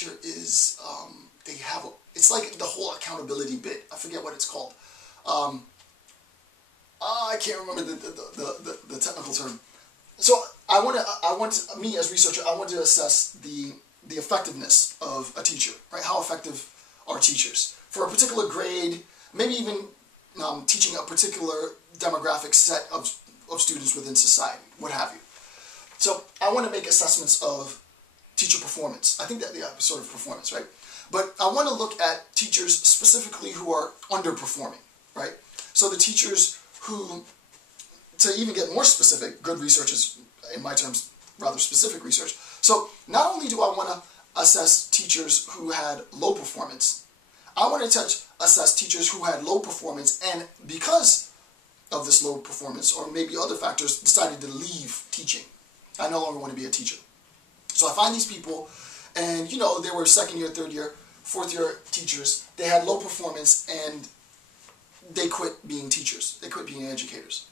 teacher is, they have, it's like the whole accountability bit. I forget what it's called. I can't remember the technical term. So me as a researcher, I want to assess the effectiveness of a teacher, right? How effective are teachers for a particular grade, maybe even teaching a particular demographic set of students within society, what have you. So I want to make assessments of teacher performance. I think that, yeah, sort of performance, right? But I want to look at teachers specifically who are underperforming, right? So the teachers who, to even get more specific, good research is, in my terms, rather specific research. So not only do I want to assess teachers who had low performance, I want to assess teachers who had low performance and because of this low performance, or maybe other factors, decided to leave teaching. I no longer want to be a teacher. So I find these people, and you know, they were second year, third year, fourth year teachers. They had low performance and they quit being teachers. They quit being educators.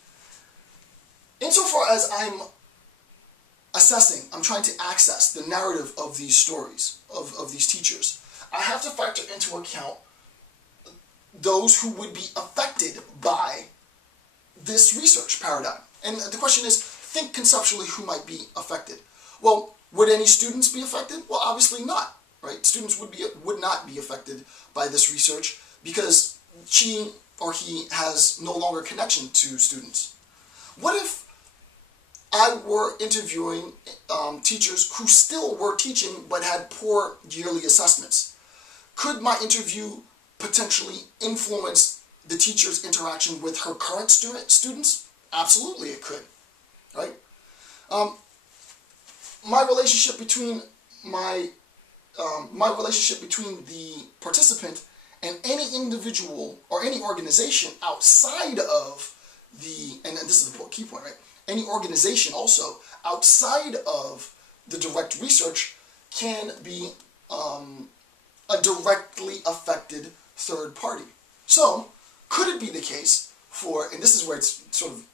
Insofar as I'm assessing, I'm trying to access the narrative of these stories, of these teachers, I have to factor into account those who would be affected by this research paradigm. And the question is, think conceptually who might be affected. Well, would any students be affected? Well, obviously not, right? Students would not be affected by this research because she or he has no longer connection to students. What if I were interviewing teachers who still were teaching but had poor yearly assessments? Could my interview potentially influence the teacher's interaction with her current students? Absolutely it could, right? My relationship between the participant and any individual or any organization outside of and this is the key point, right? Any organization also outside of the direct research can be a directly affected third party. So, could it be the case for, and this is where it's sort of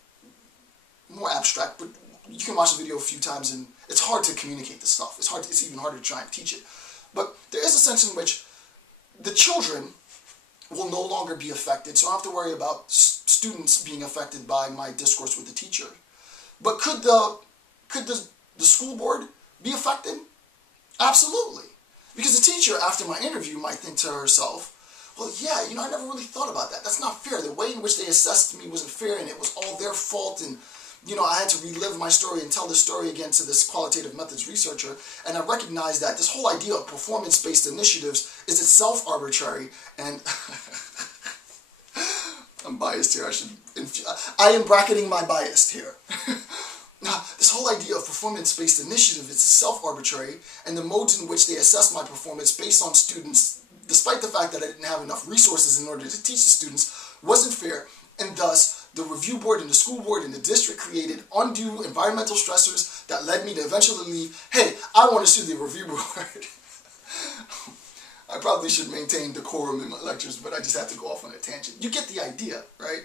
more abstract, but you can watch the video a few times and it's hard to communicate this stuff. It's even harder to try and teach it. But there is a sense in which the children will no longer be affected, so I don't have to worry about students being affected by my discourse with the teacher. But could the school board be affected? Absolutely. Because the teacher, after my interview, might think to herself, well, yeah, you know, I never really thought about that. That's not fair. The way in which they assessed me wasn't fair, and it was all their fault, and, you know, I had to relive my story and tell this story again to this qualitative methods researcher, and I recognized that this whole idea of performance-based initiatives is itself arbitrary, and I'm biased here. I am bracketing my bias here. Now, this whole idea of performance-based initiative is self-arbitrary, and the modes in which they assess my performance based on students, despite the fact that I didn't have enough resources in order to teach the students, wasn't fair, and thus the review board and the school board and the district created undue environmental stressors that led me to eventually leave. Hey, I want to sue the review board. I probably should maintain decorum in my lectures, but I just have to go off on a tangent. You get the idea, right?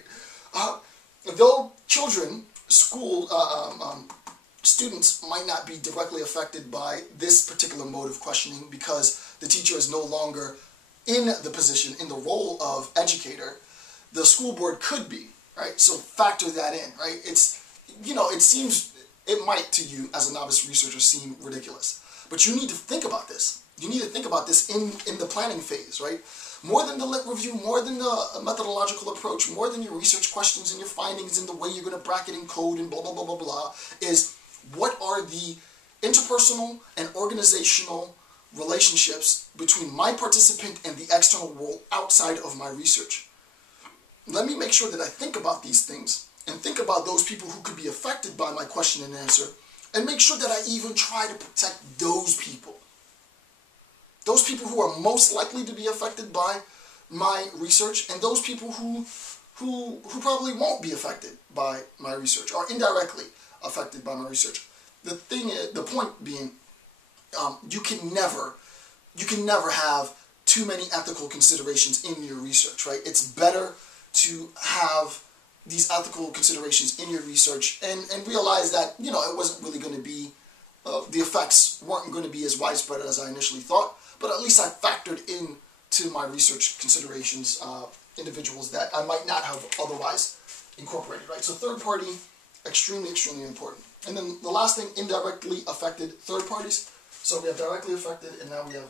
Though children, students might not be directly affected by this particular mode of questioning because the teacher is no longer in the position, in the role of educator, the school board could be, right? So factor that in, right? It's, you know, it might to you as a novice researcher seem ridiculous, but you need to think about this. You need to think about this in the planning phase, right? More than the lit review, more than the methodological approach, more than your research questions and your findings and the way you're going to bracket and code and blah, blah, blah, blah, blah, is what are the interpersonal and organizational relationships between my participant and the external world outside of my research. Let me make sure that I think about these things and think about those people who could be affected by my question and answer, and make sure that I even try to protect those people. Those people who are most likely to be affected by my research, and those people who probably won't be affected by my research, or indirectly affected by my research. The point being, you can never have too many ethical considerations in your research, right? It's better to have these ethical considerations in your research and realize that, you know, it wasn't really going to be, the effects weren't going to be as widespread as I initially thought, but at least I factored in to my research considerations individuals that I might not have otherwise incorporated, right? So third party, extremely, extremely important. And then the last thing, indirectly affected third parties. So we have directly affected, and now we have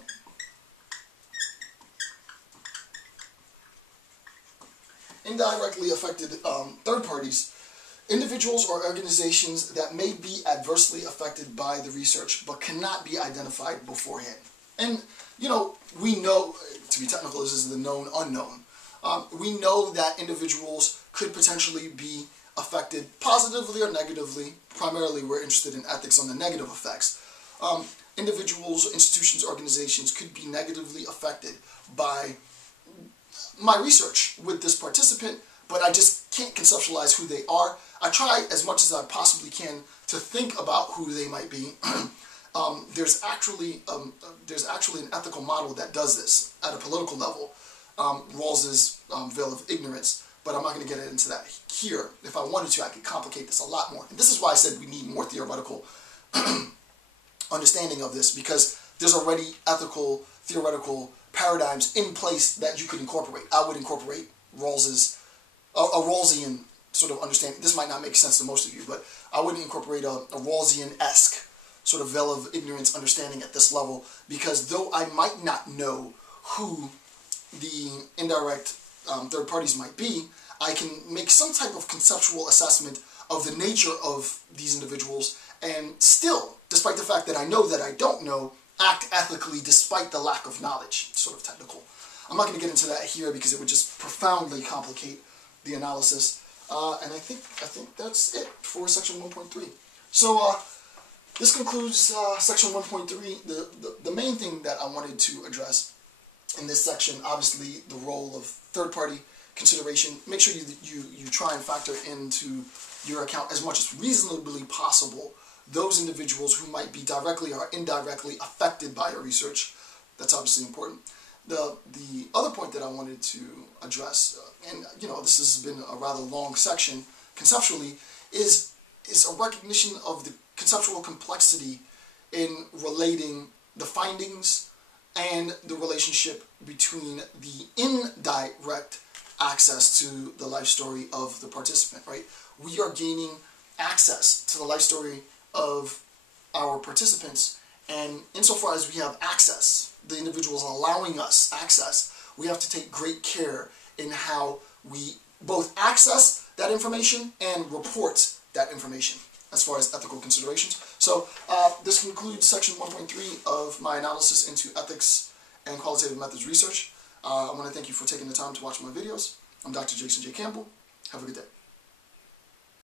indirectly affected third parties, individuals or organizations that may be adversely affected by the research but cannot be identified beforehand. And, you know, we know, to be technical, this is the known unknown. We know that individuals could potentially be affected positively or negatively. Primarily, we're interested in ethics on the negative effects. Individuals, institutions, organizations could be negatively affected by my research with this participant, but I just can't conceptualize who they are. I try as much as I possibly can to think about who they might be. There's actually an ethical model that does this at a political level, Rawls's veil of ignorance, but I'm not going to get into that here. If I wanted to, I could complicate this a lot more. And this is why I said we need more theoretical understanding of this, because there's already ethical, theoretical paradigms in place that you could incorporate. I would incorporate Rawls's, a Rawlsian sort of understanding. This might not make sense to most of you, but I would incorporate a Rawlsian-esque sort of veil of ignorance understanding at this level, because though I might not know who the indirect third parties might be, I can make some type of conceptual assessment of the nature of these individuals and still, despite the fact that I know that I don't know, act ethically despite the lack of knowledge. It's sort of technical. I'm not going to get into that here because it would just profoundly complicate the analysis. And I think that's it for section 1.3. So this concludes section 1.3. The main thing that I wanted to address in this section, obviously, the role of third-party consideration. Make sure you try and factor into your account as much as reasonably possible those individuals who might be directly or indirectly affected by your research. That's obviously important. The other point that I wanted to address, and you know, this has been a rather long section conceptually, is a recognition of the conceptual complexity in relating the findings and the relationship between the indirect access to the life story of the participant, right? We are gaining access to the life story of our participants, and insofar as we have access, the individuals allowing us access, we have to take great care in how we both access that information and report that information as far as ethical considerations. So this concludes section 1.3 of my analysis into ethics and qualitative methods research. I want to thank you for taking the time to watch my videos. I'm Dr. Jason J. Campbell. Have a good day.